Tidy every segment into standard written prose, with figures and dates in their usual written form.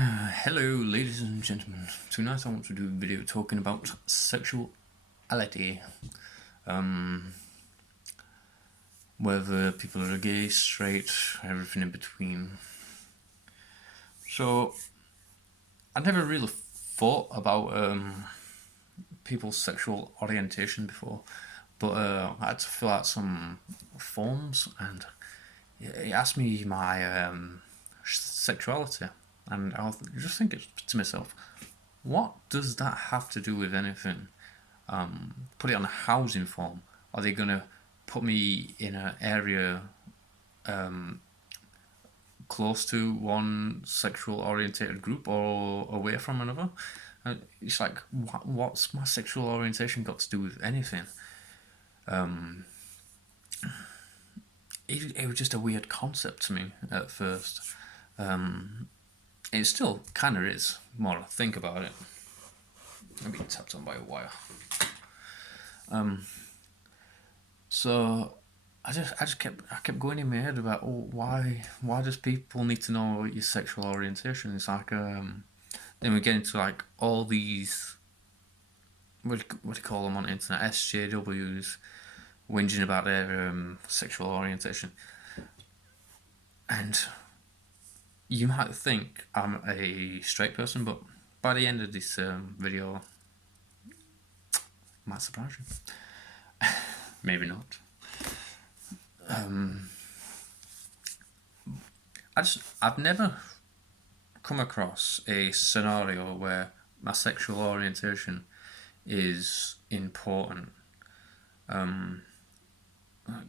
Hello, ladies and gentlemen. Tonight I want to do a video talking about sexuality. Whether people are gay, straight, everything in between. So, I never really thought about people's sexual orientation before, but I had to fill out some forms and it asked me my sexuality, and I was just thinking to myself, what does that have to do with anything? Put it on a housing form. Are they gonna put me in an area close to one sexual orientated group or away from another? It's like, what's my sexual orientation got to do with anything? It was just a weird concept to me at first. It still kind of is, more I think about it. I'm being tapped on by a wire. So I kept going in my head about, why does people need to know your sexual orientation? It's like then we get into like all these what do you call them on the internet, SJWs, whinging about their sexual orientation, and you might think I'm a straight person, but by the end of this video, might surprise you. Maybe not. I've never come across a scenario where my sexual orientation is important.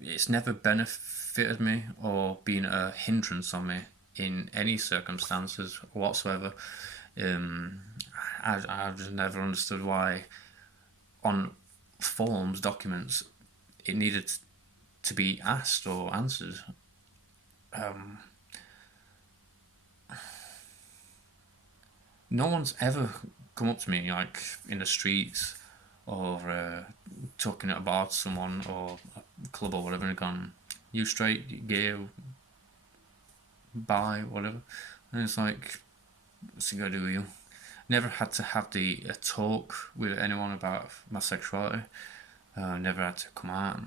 It's never benefited me or been a hindrance on me in any circumstances whatsoever. I've just never understood why on forms, documents, it needed to be asked or answered. No one's ever come up to me like in the streets or talking at a bar to someone or a club or whatever and gone, you straight, gay, bi, whatever. And it's like, what's it got to do with you? Never had to have a talk with anyone about my sexuality. Never had to come out.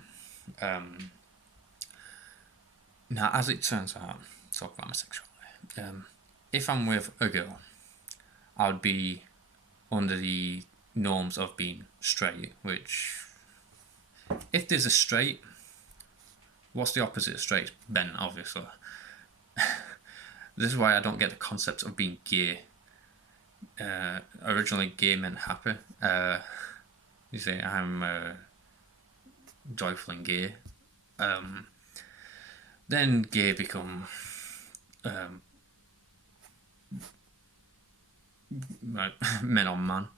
Now, as it turns out, talk about my sexuality. If I'm with a girl, I would be under the norms of being straight, which, if there's a straight, what's the opposite of straight? Ben, obviously. This is why I don't get the concept of being gay. Originally, gay meant happy. You say, I'm joyful and gay. Then gay become men on men,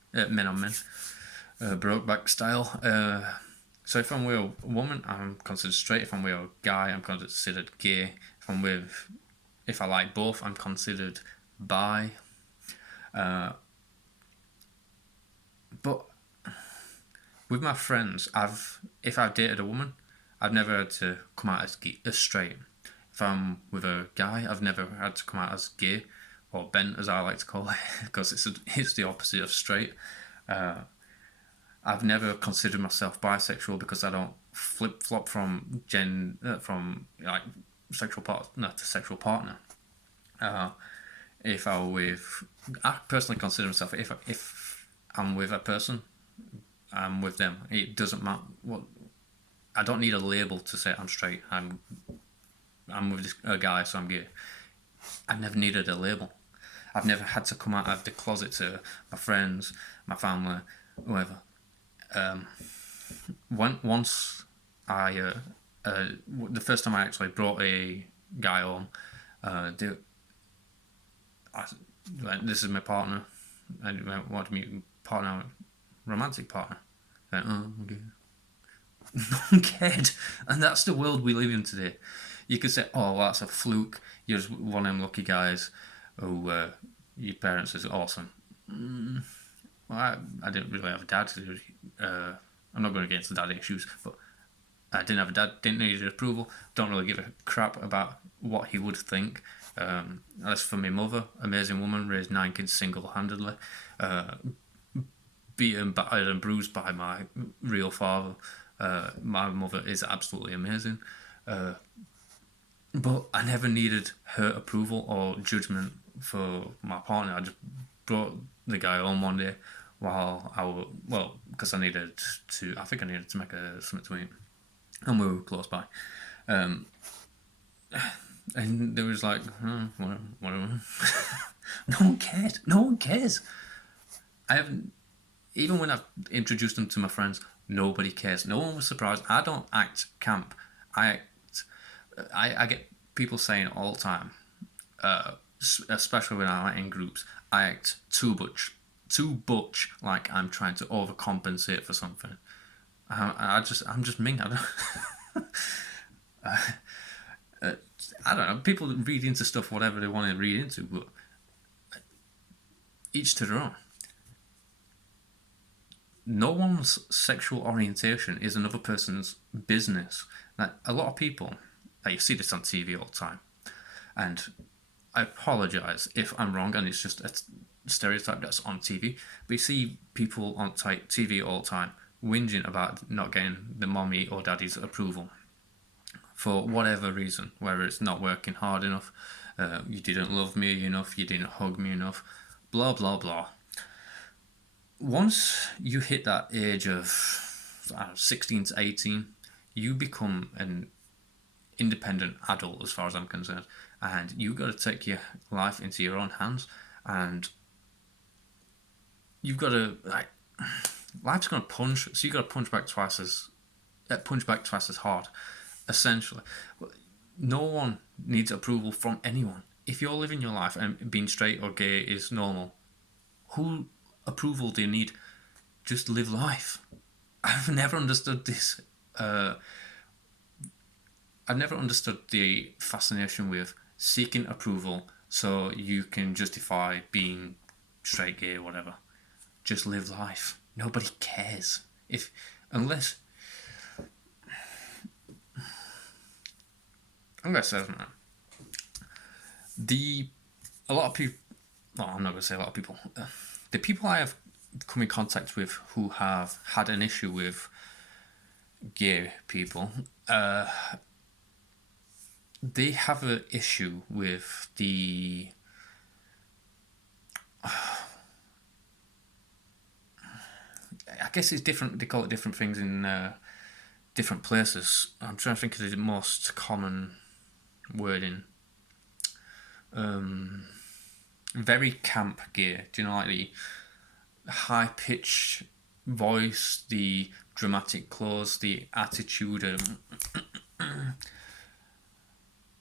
Brokeback style. So if I'm with a woman, I'm considered straight. If I'm with a guy, I'm considered gay. If I like both, I'm considered bi. But with my friends, if I've dated a woman, I've never had to come out as straight. If I'm with a guy, I've never had to come out as gay, or bent as I like to call it, because it's the opposite of straight. I've never considered myself bisexual because I don't flip flop from like sexual partner to sexual partner. If I personally consider myself, if I'm with a person, I'm with them. It doesn't matter what. I don't need a label to say I'm straight. I'm with a guy, so I'm gay. I've never needed a label. I've never had to come out of the closet to my friends, my family, whoever. Once the first time I actually brought a guy home, this is my partner, and I wanted to meet partner, romantic partner. Okay. No one cared, and that's the world we live in today. You could say, "Oh, well, that's a fluke. You're just one of them lucky guys who your parents is awesome." Well, I didn't really have a dad. I'm not going to get into daddy issues, but I didn't have a dad. Didn't need his approval. Don't really give a crap about what he would think. As for my mother, amazing woman, raised 9 kids single-handedly, beaten, battered, and bruised by my real father. My mother is absolutely amazing. But I never needed her approval or judgment for my partner. I just brought the guy home one day while because I think I needed to make something to eat, and we were close by. And there was like, whatever. No one cared. No one cares. I haven't, even when I've introduced them to my friends, nobody cares. No one was surprised. I don't act camp. I get people saying all the time, especially when I'm in groups, I act too butch, like I'm trying to overcompensate for something. I'm just me. I don't know. People read into stuff whatever they want to read into, but each to their own. No one's sexual orientation is another person's business. Like, a lot of people, you see this on TV all the time, and I apologise if I'm wrong and it's just a stereotype that's on TV, but you see people on TV all the time whinging about not getting the mommy or daddy's approval for whatever reason, whether it's not working hard enough, you didn't love me enough, you didn't hug me enough, blah blah blah. Once you hit that age of 16 to 18, you become an independent adult as far as I'm concerned, and you've got to take your life into your own hands, and you've got to, like, life's going to punch, so you've got to punch back twice as hard, essentially. No one needs approval from anyone. If you're living your life and being straight or gay is normal, who approval do you need? Just live life. I've never understood this. I've never understood the fascination with seeking approval so you can justify being straight, gay, whatever. Just live life. Nobody cares. Unless a lot of people. No, I'm not going to say a lot of people. The people I have come in contact with who have had an issue with gay people, they have an issue with the. I guess it's different. They call it different things in different places. I'm trying to think of the most common wording. Very camp gay. Do you know, like the high pitched voice, the dramatic clothes, the attitude?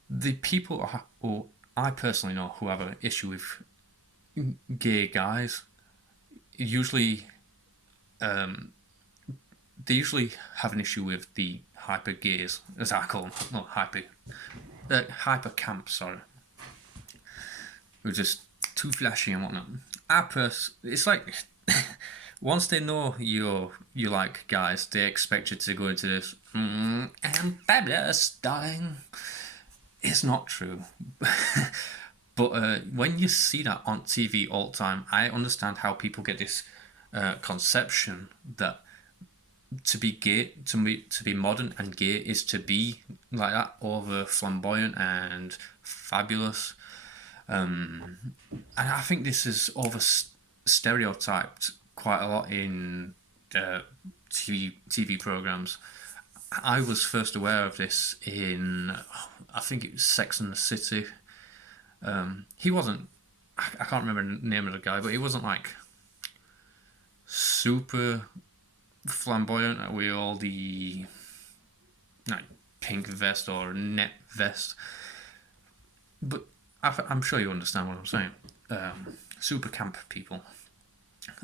The people who I personally know who have an issue with gay guys usually they usually have an issue with the hyper gays, as I call them. Not hyper camp, sorry. Who are just too flashy and whatnot. It's like once they know you like guys, they expect you to go into this I'm fabulous, darling. It's not true. But when you see that on TV all the time, I understand how people get this conception that to be gay, to be modern and gay is to be like that, over flamboyant and fabulous. And I think this is over stereotyped quite a lot in TV programs. I was first aware of this in, I think it was Sex and the City. He wasn't, I can't remember the name of the guy, but he wasn't like super flamboyant with all the like pink vest or net vest. But I'm sure you understand what I'm saying. Super camp people.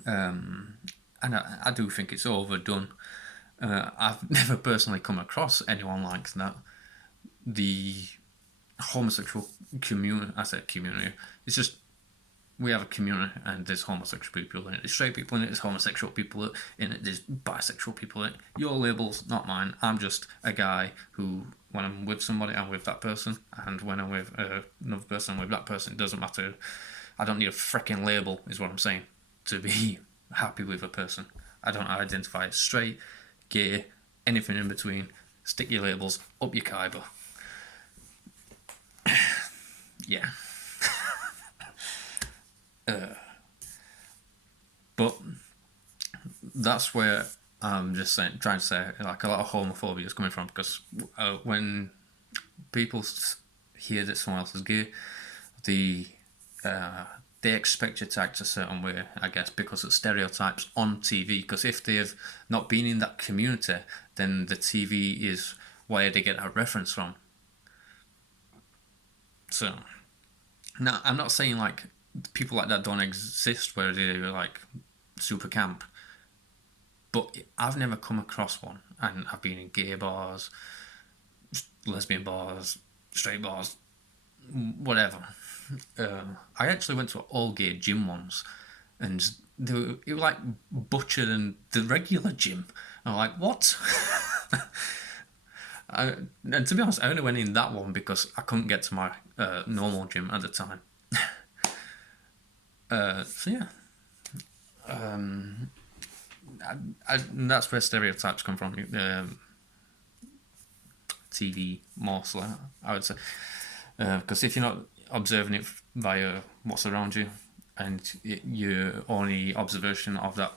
And I do think it's overdone. I've never personally come across anyone like that. The homosexual community, it's just we have a community, and there's homosexual people in it, there's straight people in it, there's homosexual people in it, there's bisexual people in it. Your labels, not mine. I'm just a guy who, when I'm with somebody, I'm with that person, and when I'm with another person, I'm with that person. It doesn't matter. I don't need a freaking label, is what I'm saying, to be happy with a person. I don't identify as straight, gay, anything in between. Stick your labels up your Khyber. Yeah. But that's where I'm just trying to say, like, a lot of homophobia is coming from, because when people hear that someone else is gay, they expect you to act a certain way, I guess, because of stereotypes on TV. Because if they've not been in that community, then the TV is where they get that reference from. So, now, I'm not saying, like, people like that don't exist where they're, like, super camp. But I've never come across one. And I've been in gay bars, lesbian bars, straight bars, whatever. I actually went to an all-gay gym once, and it was like butchered than the regular gym. I'm like, what? And to be honest, I only went in that one because I couldn't get to my normal gym at the time. So yeah, that's where stereotypes come from. TV mostly, I would say, because if you're not observing it via what's around you, and your only observation of that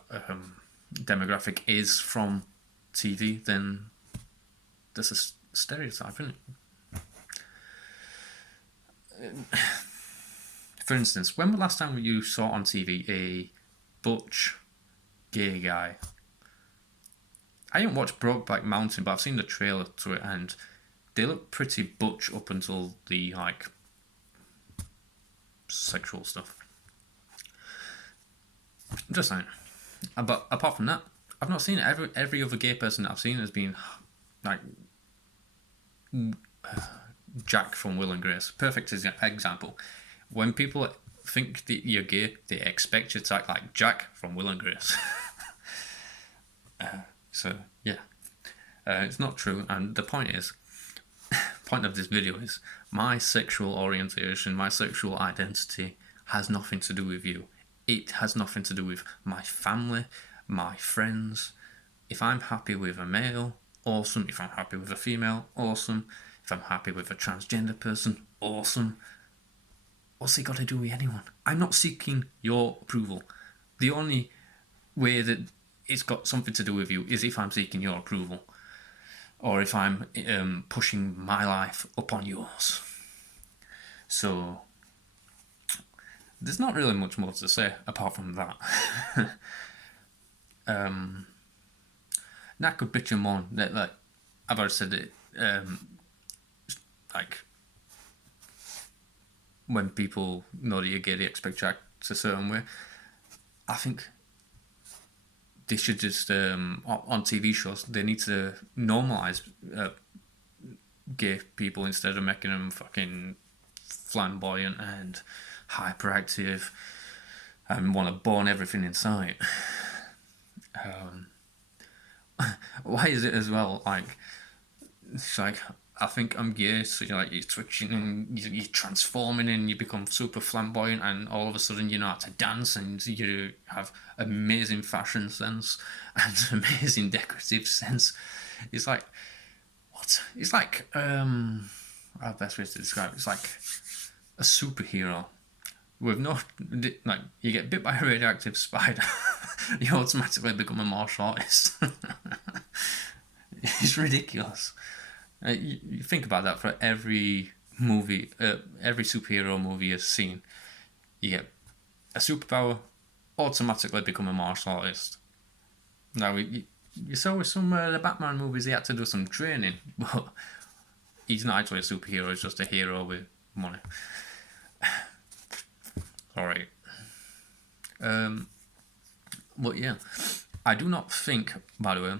demographic is from TV, then there's a stereotype, isn't it? For instance, when was the last time you saw on TV a butch gay guy? I didn't watch Brokeback Mountain, but I've seen the trailer to it, and they look pretty butch up until the, like, sexual stuff. Just saying. But apart from that, I've not seen it. Every other gay person that I've seen has been, like, Jack from Will and Grace. Perfect example. When people think that you're gay, they expect you to act like Jack from Will and Grace. So, yeah. It's not true, and the point of this video is, my sexual orientation, my sexual identity has nothing to do with you. It has nothing to do with my family, my friends. If I'm happy with a male, awesome. If I'm happy with a female, awesome. If I'm happy with a transgender person, awesome. What's it got to do with anyone? I'm not seeking your approval. The only way that it's got something to do with you is if I'm seeking your approval, or if I'm pushing my life upon yours. So there's not really much more to say apart from that. And I could bitch and moan that, like, I've already said it, like, when people know that you're gay, they expect you to act a certain way. I think they should just, on TV shows, they need to normalise gay people instead of making them fucking flamboyant and hyperactive and want to burn everything in sight. Why is it as well, like, it's like, I think I'm gay, so you're twitching and you're transforming and you become super flamboyant, and all of a sudden you know how to dance and you have amazing fashion sense and amazing decorative sense. It's like, what? It's like, our best way to describe it, it's like a superhero with no, like, you get bit by a radioactive spider, you automatically become a martial artist. It's ridiculous. You think about that for every movie, every superhero movie you've seen. You get a superpower, automatically become a martial artist. Now, you saw with some of the Batman movies, he had to do some training, but he's not actually a superhero, he's just a hero with money. Alright. But yeah, I do not think, by the way,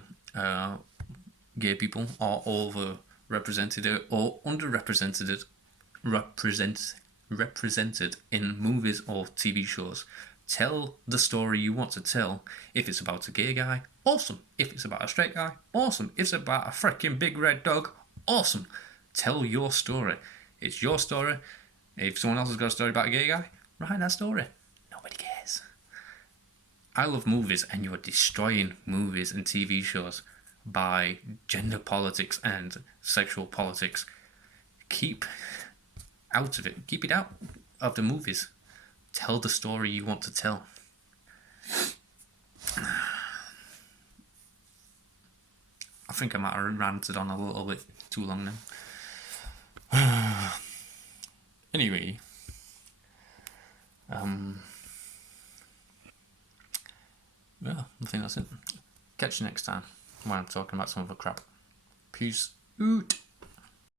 gay people are overrepresented or underrepresented represented in movies or TV shows. Tell the story you want to tell. If it's about a gay guy, awesome. If it's about a straight guy, awesome. If it's about a freaking big red dog, awesome. Tell your story. It's your story. If someone else has got a story about a gay guy, write that story. Nobody cares. I love movies, and you're destroying movies and TV shows by gender politics and sexual politics. Keep out of it. Keep it out of the movies. Tell the story you want to tell. I think I might have ranted on a little bit too long now. Anyway, yeah, I think that's it. Catch you next time when I'm talking about some other crap. Peace out.